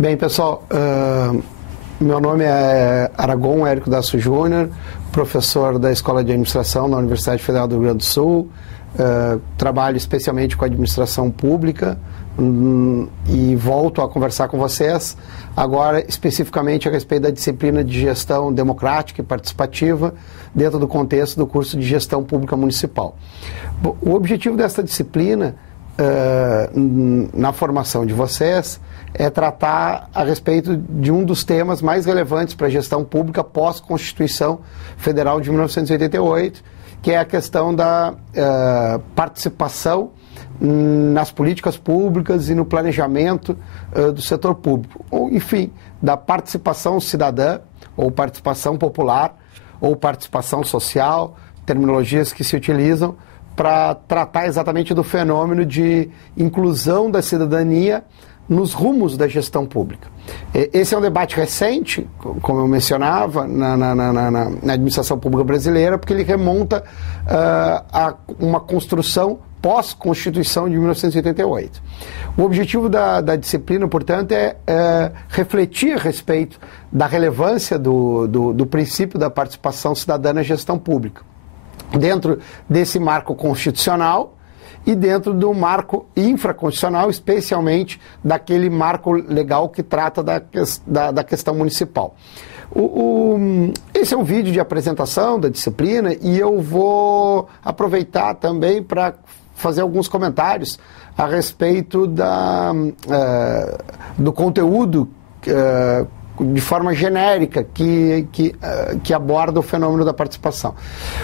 Bem, pessoal, meu nome é Aragon Érico Dasso Júnior, professor da Escola de Administração da Universidade Federal do Rio Grande do Sul, trabalho especialmente com administração pública e volto a conversar com vocês agora especificamente a respeito da disciplina de gestão democrática e participativa dentro do contexto do curso de gestão pública municipal. O objetivo desta disciplina na formação de vocês é tratar a respeito de um dos temas mais relevantes para a gestão pública pós-Constituição Federal de 1988, que é a questão da participação nas políticas públicas e no planejamento do setor público. Ou, enfim, da participação cidadã, ou participação popular, ou participação social, terminologias que se utilizam para tratar exatamente do fenômeno de inclusão da cidadania nos rumos da gestão pública. Esse é um debate recente, como eu mencionava, na administração pública brasileira, porque ele remonta a uma construção pós-Constituição de 1988. O objetivo da disciplina, portanto, é refletir a respeito da relevância do princípio da participação cidadã na gestão pública, dentro desse marco constitucional e dentro do marco infraconstitucional, especialmente daquele marco legal que trata da questão municipal. Esse é um vídeo de apresentação da disciplina e eu vou aproveitar também para fazer alguns comentários a respeito do conteúdo de forma genérica que aborda o fenômeno da participação.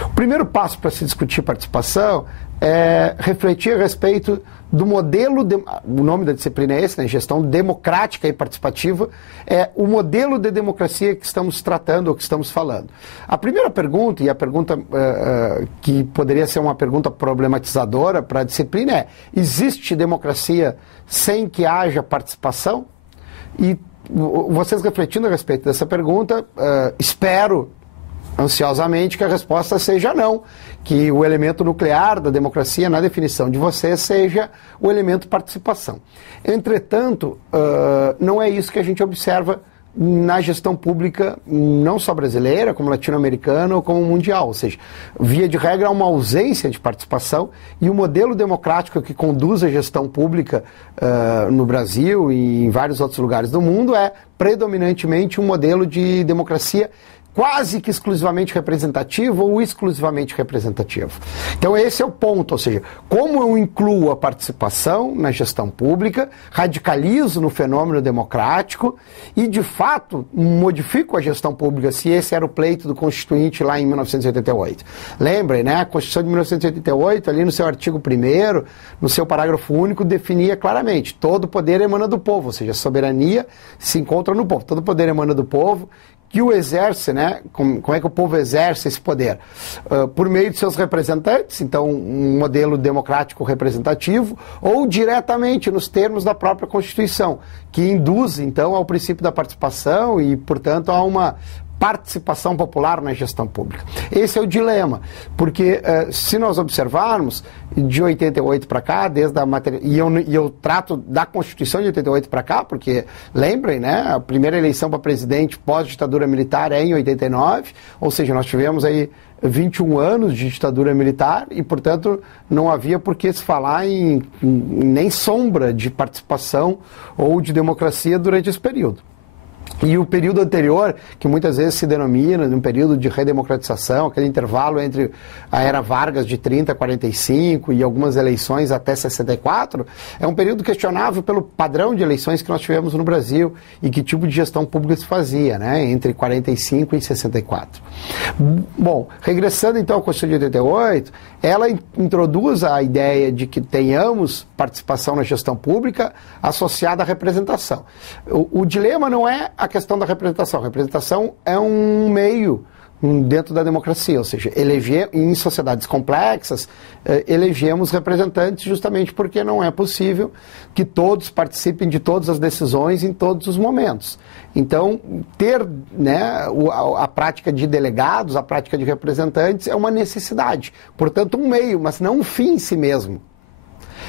O primeiro passo para se discutir participação é refletir a respeito do modelo, o nome da disciplina é esse, né? Gestão democrática e participativa, é o modelo de democracia que estamos tratando ou que estamos falando. A primeira pergunta, e a pergunta que poderia ser uma pergunta problematizadora para a disciplina é: existe democracia sem que haja participação? E vocês refletindo a respeito dessa pergunta, espero ansiosamente que a resposta seja não, que o elemento nuclear da democracia, na definição de vocês, seja o elemento participação. Entretanto, não é isso que a gente observa na gestão pública, não só brasileira, como latino-americana ou como mundial. Ou seja, via de regra, há uma ausência de participação e o modelo democrático que conduz a gestão pública no Brasil e em vários outros lugares do mundo é predominantemente um modelo de democracia quase que exclusivamente representativo ou exclusivamente representativo. Então esse é o ponto, ou seja, como eu incluo a participação na gestão pública, radicalizo no fenômeno democrático e, de fato, modifico a gestão pública, se esse era o pleito do Constituinte lá em 1988. Lembrem, né? A Constituição de 1988, ali no seu artigo 1º, no seu parágrafo único, definia claramente: todo poder emana do povo, ou seja, a soberania se encontra no povo. Todo poder emana do povo, que o exerce, né? Como é que o povo exerce esse poder? Por meio de seus representantes, então um modelo democrático representativo, ou diretamente nos termos da própria Constituição, que induz então ao princípio da participação e, portanto, a uma participação popular na gestão pública. Esse é o dilema, porque se nós observarmos de 88 para cá, desde a matéria, e eu trato da Constituição de 88 para cá, porque lembrem, né, a primeira eleição para presidente pós-ditadura militar é em 89, ou seja, nós tivemos aí 21 anos de ditadura militar e, portanto, não havia por que se falar em nem sombra de participação ou de democracia durante esse período. E o período anterior, que muitas vezes se denomina de um período de redemocratização, aquele intervalo entre a era Vargas de 30 a 45 e algumas eleições até 64, é um período questionável pelo padrão de eleições que nós tivemos no Brasil e que tipo de gestão pública se fazia, né, entre 45 e 64. Bom, regressando então à Constituição de 88, ela introduz a ideia de que tenhamos participação na gestão pública associada à representação. O dilema não é a questão da representação. A representação é um meio dentro da democracia, ou seja, em sociedades complexas, elegemos representantes justamente porque não é possível que todos participem de todas as decisões em todos os momentos. Então, ter, né, a prática de delegados, a prática de representantes é uma necessidade, portanto um meio, mas não um fim em si mesmo.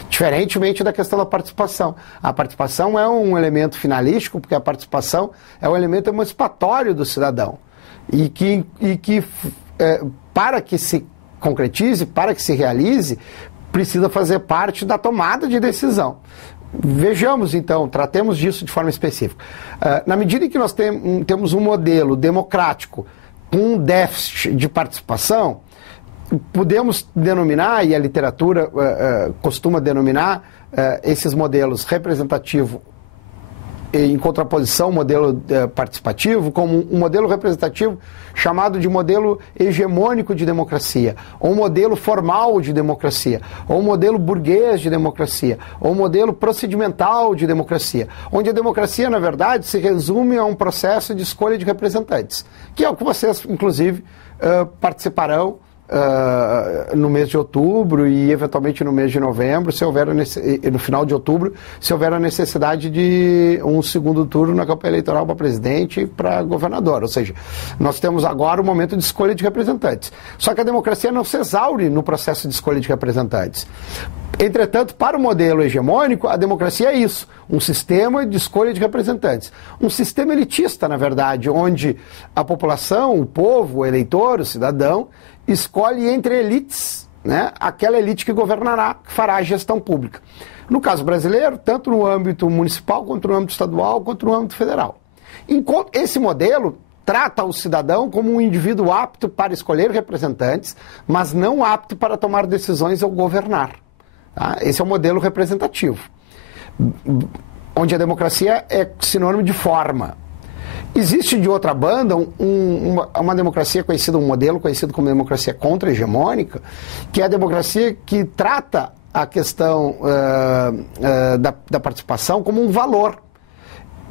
Diferentemente da questão da participação. A participação é um elemento finalístico, porque a participação é um elemento emancipatório do cidadão. E que para que se concretize, para que se realize, precisa fazer parte da tomada de decisão. Vejamos, então, tratemos disso de forma específica. Na medida em que nós temos um modelo democrático com um déficit de participação, podemos denominar, e a literatura costuma denominar, esses modelos representativo em contraposição ao modelo participativo, como um modelo representativo chamado de modelo hegemônico de democracia, ou um modelo formal de democracia, ou um modelo burguês de democracia, ou um modelo procedimental de democracia, onde a democracia, na verdade, se resume a um processo de escolha de representantes, que é o que vocês, inclusive, participarão no mês de outubro e eventualmente no mês de novembro, se houver no final de outubro, se houver a necessidade de um segundo turno na campanha eleitoral para presidente e para governador. Ou seja, nós temos agora o momento de escolha de representantes. Só que a democracia não se exaure no processo de escolha de representantes. Entretanto, para o modelo hegemônico, a democracia é isso, um sistema de escolha de representantes. Um sistema elitista, na verdade, onde a população, o povo, o eleitor, o cidadão, escolhe entre elites, né, aquela elite que governará, que fará a gestão pública. No caso brasileiro, tanto no âmbito municipal, quanto no âmbito estadual, quanto no âmbito federal. Esse modelo trata o cidadão como um indivíduo apto para escolher representantes, mas não apto para tomar decisões ou governar. Tá? Esse é o modelo representativo, onde a democracia é sinônimo de forma. Existe, de outra banda, uma democracia conhecida, um modelo conhecido como democracia contra-hegemônica, que é a democracia que trata a questão da participação como um valor.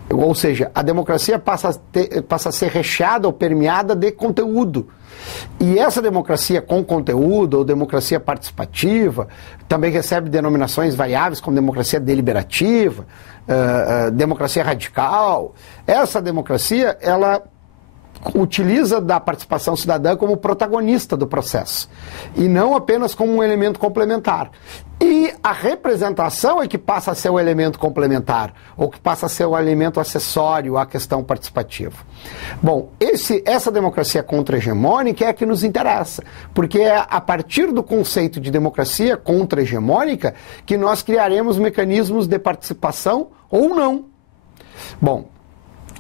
Ou seja, a democracia passa a ser recheada ou permeada de conteúdo. E essa democracia com conteúdo, ou democracia participativa, também recebe denominações variáveis como democracia deliberativa, democracia radical. Essa democracia, ela utiliza da participação cidadã como protagonista do processo e não apenas como um elemento complementar. E a representação é que passa a ser o elemento complementar, ou que passa a ser o elemento acessório à questão participativa. Bom, essa democracia contra-hegemônica é a que nos interessa, porque é a partir do conceito de democracia contra-hegemônica que nós criaremos mecanismos de participação ou não. Bom,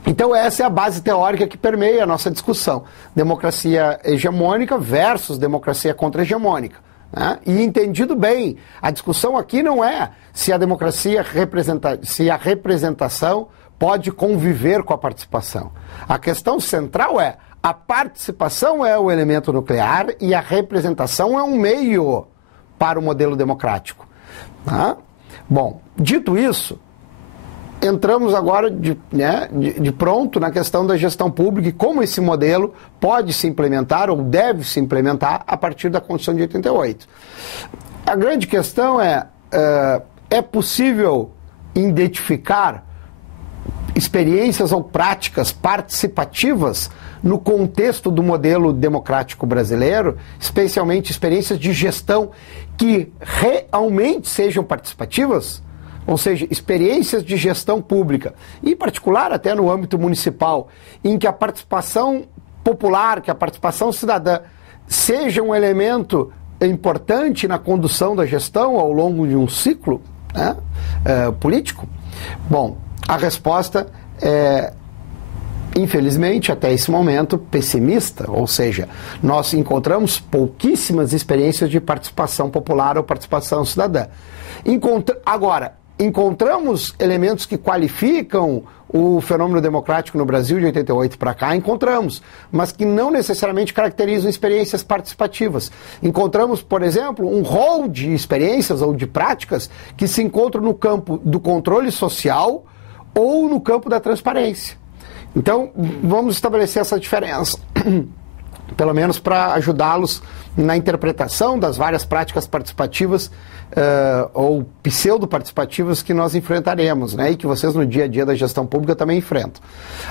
então essa é a base teórica que permeia a nossa discussão. Democracia hegemônica versus democracia contra-hegemônica. Né? E entendido bem, a discussão aqui não é se a democracia se a representação pode conviver com a participação. A questão central é a participação é o elemento nuclear e a representação é um meio para o modelo democrático. Tá? Bom, dito isso, entramos agora de pronto na questão da gestão pública e como esse modelo pode se implementar ou deve se implementar a partir da Constituição de 88. A grande questão é possível identificar experiências ou práticas participativas no contexto do modelo democrático brasileiro, especialmente experiências de gestão que realmente sejam participativas? Ou seja, experiências de gestão pública, em particular até no âmbito municipal, em que a participação popular, que a participação cidadã seja um elemento importante na condução da gestão ao longo de um ciclo, né, político? Bom, a resposta é, infelizmente, até esse momento, pessimista, ou seja, nós encontramos pouquíssimas experiências de participação popular ou participação cidadã. Agora, encontramos elementos que qualificam o fenômeno democrático no Brasil de 88 para cá, encontramos, mas que não necessariamente caracterizam experiências participativas. Encontramos, por exemplo, um rol de experiências ou de práticas que se encontram no campo do controle social ou no campo da transparência. Então, vamos estabelecer essa diferença. pelo menos para ajudá-los na interpretação das várias práticas participativas ou pseudo-participativas que nós enfrentaremos, né, e que vocês no dia a dia da gestão pública também enfrentam.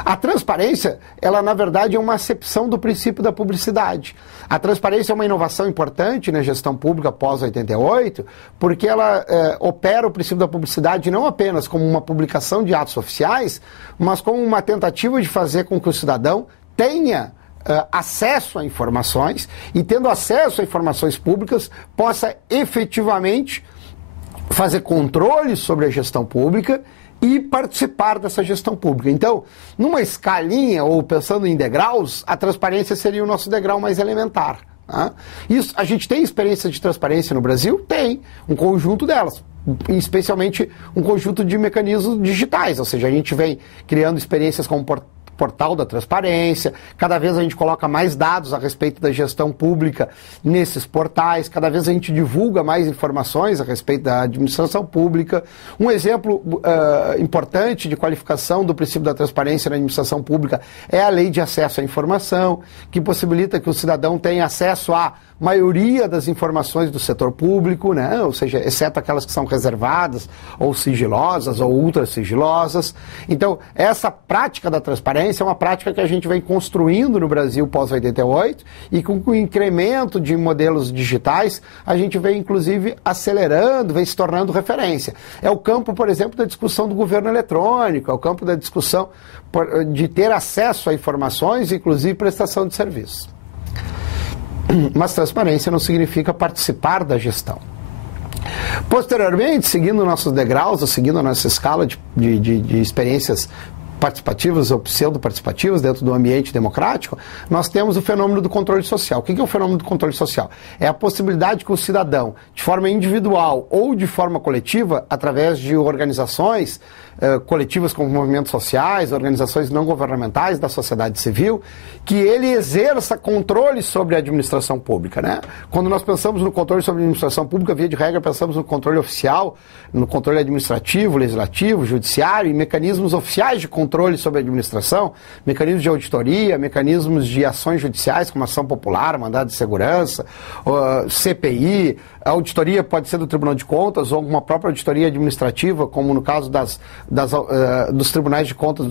A transparência, ela na verdade é uma acepção do princípio da publicidade. A transparência é uma inovação importante na gestão pública pós-88, porque ela opera o princípio da publicidade não apenas como uma publicação de atos oficiais, mas como uma tentativa de fazer com que o cidadão tenha acesso a informações e, tendo acesso a informações públicas, possa efetivamente fazer controle sobre a gestão pública e participar dessa gestão pública. Então, numa escalinha ou pensando em degraus, a transparência seria o nosso degrau mais elementar. Tá? Isso, a gente tem experiência de transparência no Brasil? Tem, um conjunto delas. Especialmente um conjunto de mecanismos digitais, ou seja, a gente vem criando experiências como Portal da Transparência, cada vez a gente coloca mais dados a respeito da gestão pública nesses portais, cada vez a gente divulga mais informações a respeito da administração pública. Um exemplo importante de qualificação do princípio da transparência na administração pública é a Lei de Acesso à Informação, que possibilita que o cidadão tenha acesso à maioria das informações do setor público, né? Ou seja, exceto aquelas que são reservadas, ou sigilosas, ou ultra sigilosas. Então, essa prática da transparência é uma prática que a gente vem construindo no Brasil pós-88 e com o incremento de modelos digitais, a gente vem, inclusive, acelerando, vem se tornando referência. É o campo, por exemplo, da discussão do governo eletrônico, é o campo da discussão de ter acesso a informações, inclusive prestação de serviços. Mas transparência não significa participar da gestão. Posteriormente, seguindo nossos degraus, ou seguindo a nossa escala de experiências participativas ou pseudo-participativas dentro do ambiente democrático, nós temos o fenômeno do controle social. O que é o fenômeno do controle social? É a possibilidade que o cidadão, de forma individual ou de forma coletiva, através de organizações coletivas como movimentos sociais, organizações não governamentais da sociedade civil, que ele exerça controle sobre a administração pública, né? Quando nós pensamos no controle sobre a administração pública, via de regra, pensamos no controle oficial, no controle administrativo, legislativo, judiciário e mecanismos oficiais de controle sobre a administração, mecanismos de auditoria, mecanismos de ações judiciais, como ação popular, mandado de segurança, CPI. A auditoria pode ser do Tribunal de Contas ou uma própria auditoria administrativa, como no caso dos tribunais de contas,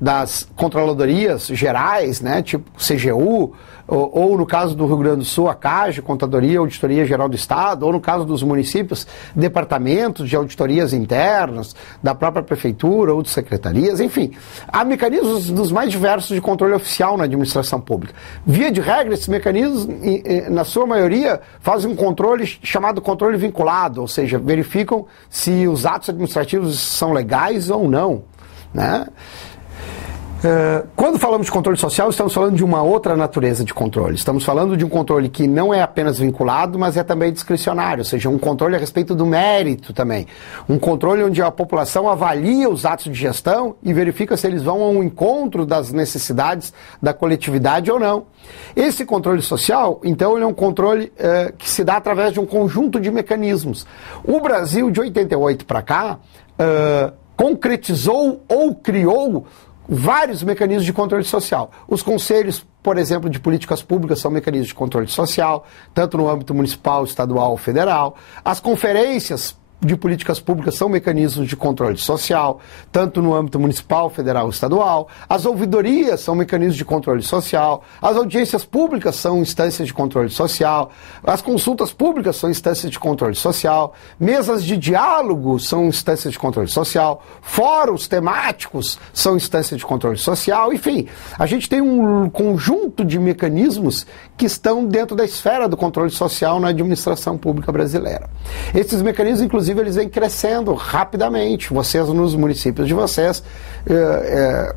das controladorias gerais, né, tipo CGU, ou no caso do Rio Grande do Sul, a CAGE, Contadoria, Auditoria Geral do Estado, ou no caso dos municípios, departamentos de auditorias internas, da própria prefeitura ou de secretarias, enfim. Há mecanismos dos mais diversos de controle oficial na administração pública. Via de regra, esses mecanismos, na sua maioria, fazem um controle chamado controle vinculado, ou seja, verificam se os atos administrativos são legais ou não, né? Quando falamos de controle social, estamos falando de uma outra natureza de controle. Estamos falando de um controle que não é apenas vinculado, mas é também discricionário, ou seja, um controle a respeito do mérito também. Um controle onde a população avalia os atos de gestão e verifica se eles vão ao encontro das necessidades da coletividade ou não. Esse controle social, então, ele é um controle que se dá através de um conjunto de mecanismos. O Brasil, de 88 para cá, concretizou ou criou vários mecanismos de controle social. Os conselhos, por exemplo, de políticas públicas são mecanismos de controle social, tanto no âmbito municipal, estadual ou federal. As conferências de políticas públicas são mecanismos de controle social, tanto no âmbito municipal, federal e estadual. As ouvidorias são mecanismos de controle social. As audiências públicas são instâncias de controle social. As consultas públicas são instâncias de controle social. Mesas de diálogo são instâncias de controle social. Fóruns temáticos são instâncias de controle social. Enfim, a gente tem um conjunto de mecanismos que estão dentro da esfera do controle social na administração pública brasileira. Esses mecanismos, inclusive, eles vêm crescendo rapidamente. Vocês, nos municípios de vocês,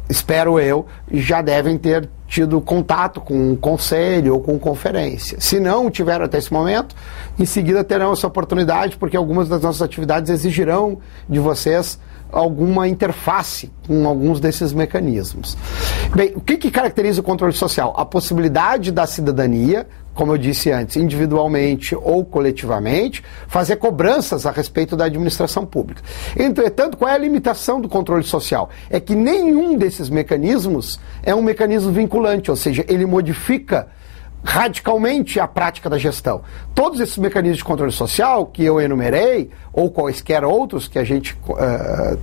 espero eu, já devem ter tido contato com um conselho ou com conferência. Se não tiveram até esse momento, em seguida terão essa oportunidade, porque algumas das nossas atividades exigirão de vocês alguma interface com alguns desses mecanismos. Bem, o que caracteriza o controle social? A possibilidade da cidadania, como eu disse antes, individualmente ou coletivamente, fazer cobranças a respeito da administração pública. Entretanto, qual é a limitação do controle social? É que nenhum desses mecanismos é um mecanismo vinculante, ou seja, ele modifica radicalmente a prática da gestão. Todos esses mecanismos de controle social que eu enumerei, ou quaisquer outros que a gente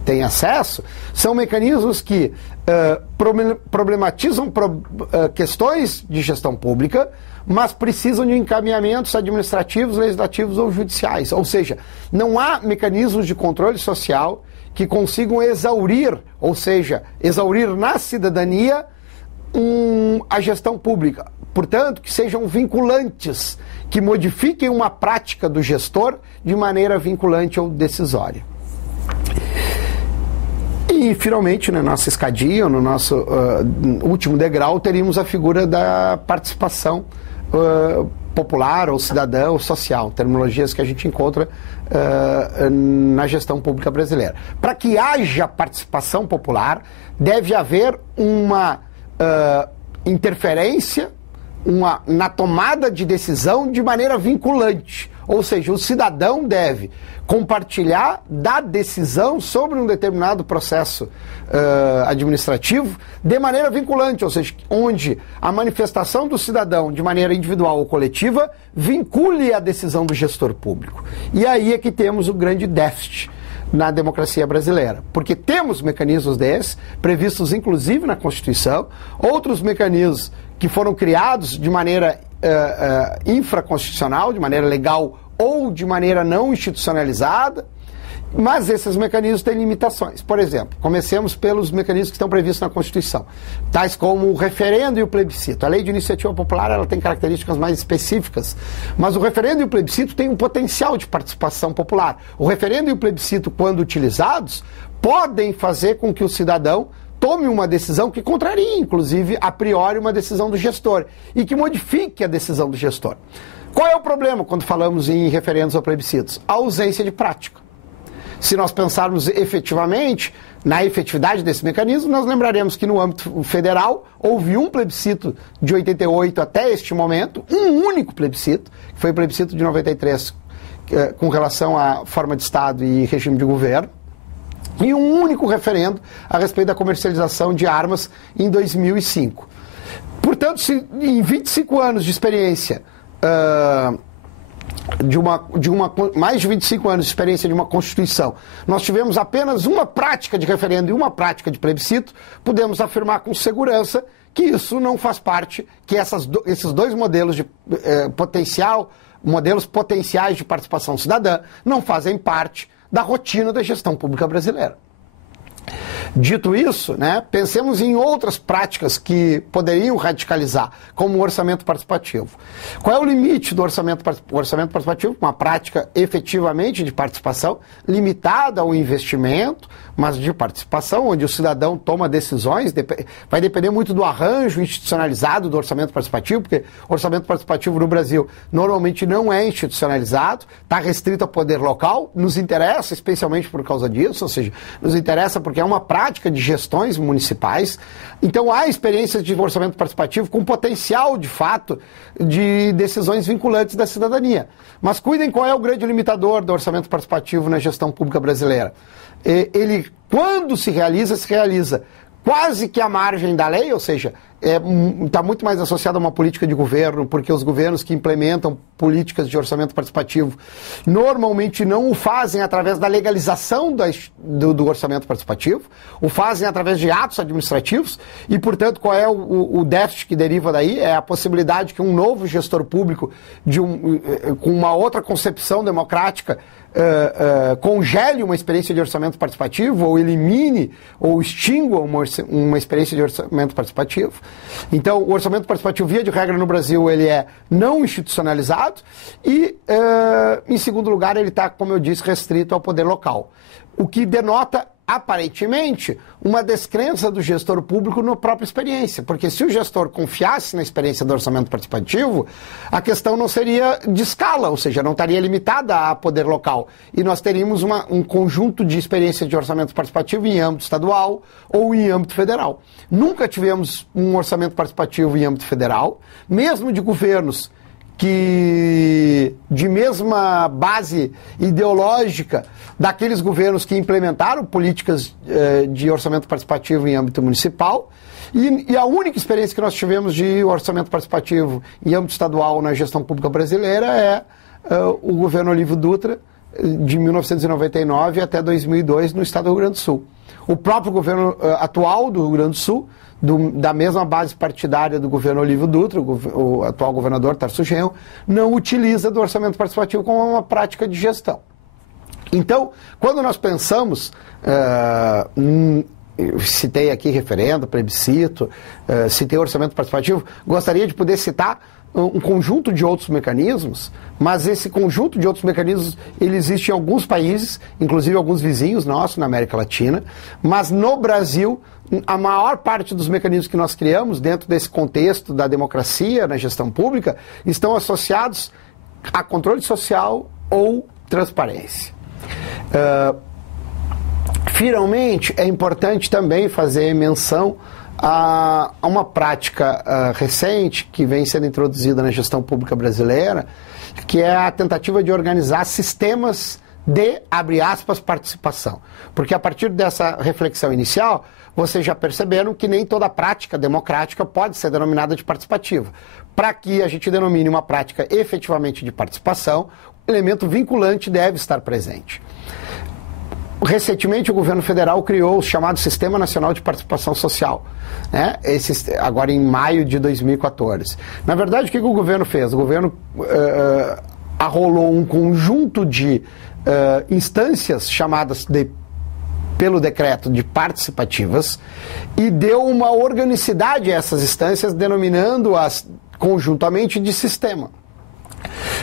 tem acesso, são mecanismos que problematizam questões de gestão pública, mas precisam de encaminhamentos administrativos, legislativos ou judiciais. Ou seja, não há mecanismos de controle social que consigam exaurir, ou seja, exaurir na cidadania a gestão pública. Portanto, que sejam vinculantes, que modifiquem uma prática do gestor de maneira vinculante ou decisória. E, finalmente, na nossa escadinha, no nosso último degrau, teríamos a figura da participação popular ou cidadã ou social, terminologias que a gente encontra na gestão pública brasileira. Para que haja participação popular, deve haver uma interferência na tomada de decisão de maneira vinculante. Ou seja, o cidadão deve compartilhar da decisão sobre um determinado processo administrativo de maneira vinculante, ou seja, onde a manifestação do cidadão de maneira individual ou coletiva vincule a decisão do gestor público. E aí é que temos o grande déficit na democracia brasileira, porque temos mecanismos desses, previstos inclusive na Constituição, outros mecanismos que foram criados de maneira infraconstitucional, de maneira legal ou de maneira não institucionalizada, mas esses mecanismos têm limitações. Por exemplo, comecemos pelos mecanismos que estão previstos na Constituição, tais como o referendo e o plebiscito. A lei de iniciativa popular ela tem características mais específicas, mas o referendo e o plebiscito têm um potencial de participação popular. O referendo e o plebiscito, quando utilizados, podem fazer com que o cidadão tome uma decisão que contrarie, inclusive, a priori, uma decisão do gestor e que modifique a decisão do gestor. Qual é o problema quando falamos em referendos ou plebiscitos? A ausência de prática. Se nós pensarmos efetivamente na efetividade desse mecanismo, nós lembraremos que no âmbito federal houve um plebiscito de 88 até este momento, um único plebiscito, que foi o plebiscito de 93, com relação à forma de Estado e regime de governo, e um único referendo a respeito da comercialização de armas em 2005. Portanto, se em 25 anos de experiência, mais de 25 anos de experiência de uma Constituição, nós tivemos apenas uma prática de referendo e uma prática de plebiscito, podemos afirmar com segurança que isso não faz parte, que esses dois modelos de modelos potenciais de participação cidadã não fazem parte da rotina da gestão pública brasileira. Dito isso, pensemos em outras práticas que poderiam radicalizar, como o orçamento participativo. Qual é o limite do orçamento participativo? Uma prática efetivamente de participação, limitada ao investimento, mas de participação, onde o cidadão toma decisões, vai depender muito do arranjo institucionalizado do orçamento participativo, porque o orçamento participativo no Brasil normalmente não é institucionalizado, está restrito ao poder local, nos interessa especialmente por causa disso, ou seja, nos interessa porque é uma prática de gestões municipais. Então há experiências de orçamento participativo com potencial, de fato, de decisões vinculantes da cidadania. Mas cuidem qual é o grande limitador do orçamento participativo na gestão pública brasileira. Ele, quando se realiza quase que à margem da lei, ou seja, está muito mais associado a uma política de governo, porque os governos que implementam políticas de orçamento participativo normalmente não o fazem através da legalização do orçamento participativo, o fazem através de atos administrativos e, portanto, qual é o déficit que deriva daí? É a possibilidade que um novo gestor público, com uma outra concepção democrática, congele uma experiência de orçamento participativo ou elimine ou extingua uma experiência de orçamento participativo. Então, o orçamento participativo, via de regra, no Brasil, ele é não institucionalizado e, em segundo lugar, ele está, como eu disse, restrito ao poder local. O que denota aparentemente, uma descrença do gestor público na própria experiência. Porque se o gestor confiasse na experiência do orçamento participativo, a questão não seria de escala, ou seja, não estaria limitada a poder local. E nós teríamos um conjunto de experiência de orçamento participativo em âmbito estadual ou em âmbito federal. Nunca tivemos um orçamento participativo em âmbito federal, mesmo de governos que de mesma base ideológica daqueles governos que implementaram políticas de orçamento participativo em âmbito municipal, e a única experiência que nós tivemos de orçamento participativo em âmbito estadual na gestão pública brasileira é o governo Olívio Dutra, de 1999 até 2002, no estado do Rio Grande do Sul. O próprio governo atual do Rio Grande do Sul, da mesma base partidária do governo Olívio Dutra, o atual governador Tarso Genro, não utiliza do orçamento participativo como uma prática de gestão. Então, quando nós pensamos, citei aqui referendo, plebiscito, citei orçamento participativo, gostaria de poder citar um conjunto de outros mecanismos, mas esse conjunto de outros mecanismos, ele existe em alguns países, inclusive alguns vizinhos nossos na América Latina, mas no Brasil, a maior parte dos mecanismos que nós criamos dentro desse contexto da democracia na gestão pública estão associados a controle social ou transparência. Finalmente, é importante também fazer menção a uma prática recente que vem sendo introduzida na gestão pública brasileira, que é a tentativa de organizar sistemas de, abre aspas, participação. Porque a partir dessa reflexão inicial, vocês já perceberam que nem toda prática democrática pode ser denominada de participativa. Para que a gente denomine uma prática efetivamente de participação, o elemento vinculante deve estar presente. Recentemente, o governo federal criou o chamado Sistema Nacional de Participação Social, né? Agora em maio de 2014. Na verdade, o que o governo fez? O governo arrolou um conjunto de instâncias chamadas pelo decreto de participativas e deu uma organicidade a essas instâncias, denominando-as conjuntamente de sistema.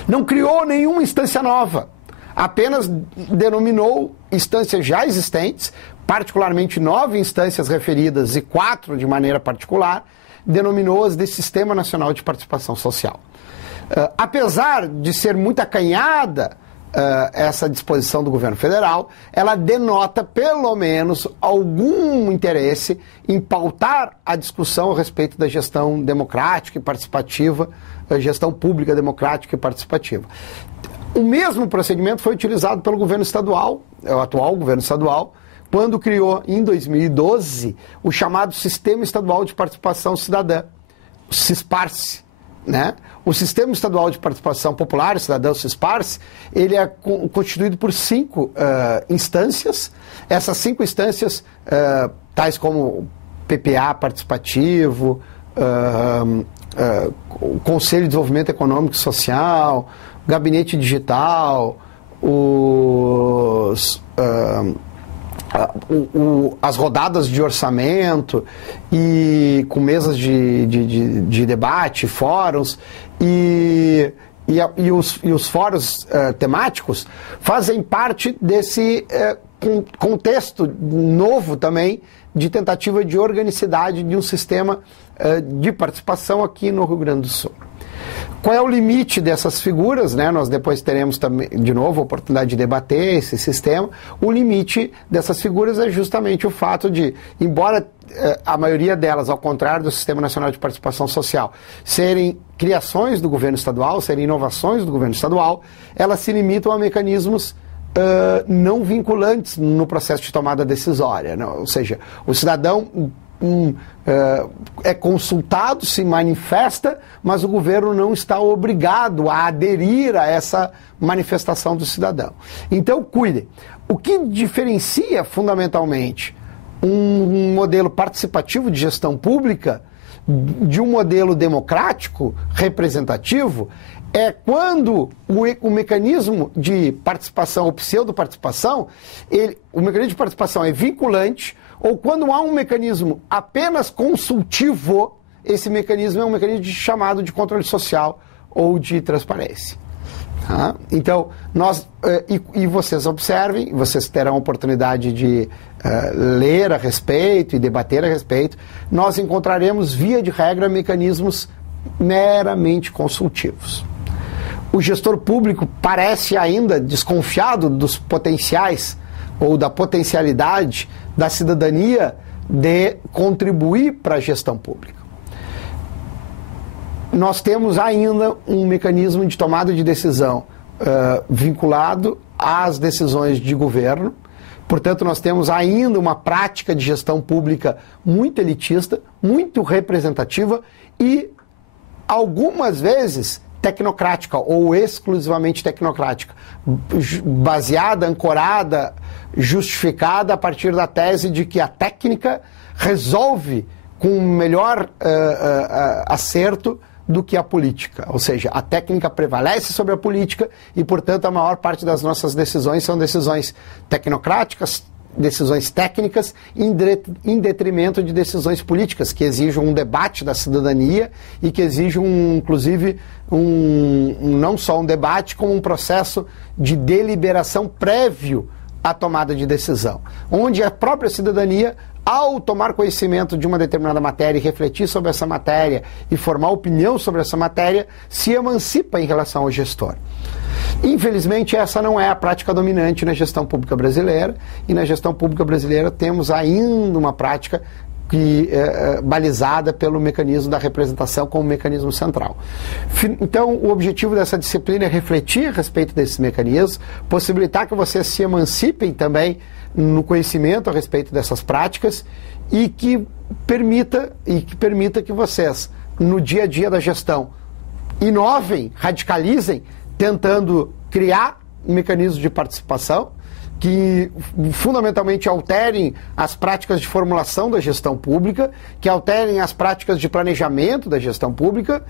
Não criou nenhuma instância nova, apenas denominou instâncias já existentes, particularmente 9 instâncias referidas e 4 de maneira particular, denominou-as de Sistema Nacional de Participação Social. Apesar de ser muito acanhada essa disposição do governo federal, ela denota pelo menos algum interesse em pautar a discussão a respeito da gestão democrática e participativa, a gestão pública democrática e participativa. O mesmo procedimento foi utilizado pelo governo estadual, o atual governo estadual, quando criou em 2012 o chamado Sistema Estadual de Participação Cidadã, o SISPARSE, né? O Sistema Estadual de Participação Popular, Cidadão SISPARSE, ele é constituído por 5 instâncias. Essas 5 instâncias, tais como PPA participativo, o Conselho de Desenvolvimento Econômico e Social, o Gabinete Digital, as rodadas de orçamento e com mesas de debate, fóruns e os fóruns temáticos fazem parte desse contexto novo também de tentativa de organicidade de um sistema de participação aqui no Rio Grande do Sul. Qual é o limite dessas figuras, né? Nós depois teremos também, de novo, a oportunidade de debater esse sistema. O limite dessas figuras é justamente o fato de, embora a maioria delas, ao contrário do Sistema Nacional de Participação Social, serem criações do governo estadual, serem inovações do governo estadual, elas se limitam a mecanismos não vinculantes no processo de tomada decisória, né? Ou seja, o cidadão é consultado, se manifesta, mas o governo não está obrigado a aderir a essa manifestação do cidadão. Então, cuidem. O que diferencia fundamentalmente um modelo participativo de gestão pública de um modelo democrático, representativo, é quando o mecanismo de participação ou pseudo-participação, o mecanismo de participação é vinculante, ou quando há um mecanismo apenas consultivo, esse mecanismo é um mecanismo chamado de controle social ou de transparência. Então, e vocês observem, vocês terão a oportunidade de ler a respeito e debater a respeito, nós encontraremos, via de regra, mecanismos meramente consultivos. O gestor público parece ainda desconfiado dos potenciais ou da potencialidade da cidadania de contribuir para a gestão pública. Nós temos ainda um mecanismo de tomada de decisão vinculado às decisões de governo. Portanto, nós temos ainda uma prática de gestão pública muito elitista, muito representativa e, algumas vezes, tecnocrática ou exclusivamente tecnocrática, baseada, ancorada, justificada a partir da tese de que a técnica resolve com melhor acerto do que a política. Ou seja, a técnica prevalece sobre a política e, portanto, a maior parte das nossas decisões são decisões tecnocráticas, decisões técnicas, em detrimento de decisões políticas, que exigem um debate da cidadania e que exigem, inclusive, não só um debate, como um processo de deliberação prévio à tomada de decisão, onde a própria cidadania, ao tomar conhecimento de uma determinada matéria e refletir sobre essa matéria e formar opinião sobre essa matéria, se emancipa em relação ao gestor. Infelizmente, essa não é a prática dominante na gestão pública brasileira, e na gestão pública brasileira temos ainda uma prática balizada pelo mecanismo da representação como mecanismo central. Então, o objetivo dessa disciplina é refletir a respeito desses mecanismos, possibilitar que vocês se emancipem também no conhecimento a respeito dessas práticas e que permita que vocês, no dia a dia da gestão, inovem, radicalizem, tentando criar mecanismos de participação que fundamentalmente alterem as práticas de formulação da gestão pública, que alterem as práticas de planejamento da gestão pública,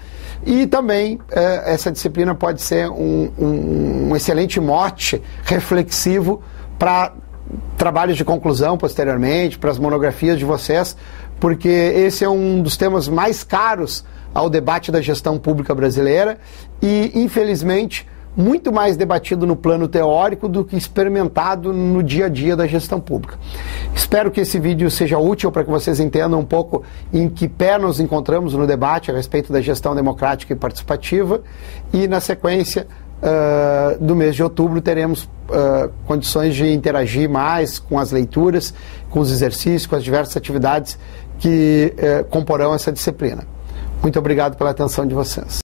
e também essa disciplina pode ser um excelente mote reflexivo para trabalhos de conclusão posteriormente, para as monografias de vocês, porque esse é um dos temas mais caros ao debate da gestão pública brasileira e, infelizmente, muito mais debatido no plano teórico do que experimentado no dia a dia da gestão pública. Espero que esse vídeo seja útil para que vocês entendam um pouco em que pé nos encontramos no debate a respeito da gestão democrática e participativa, e na sequência do mês de outubro teremos condições de interagir mais com as leituras, com os exercícios, com as diversas atividades que comporão essa disciplina. Muito obrigado pela atenção de vocês.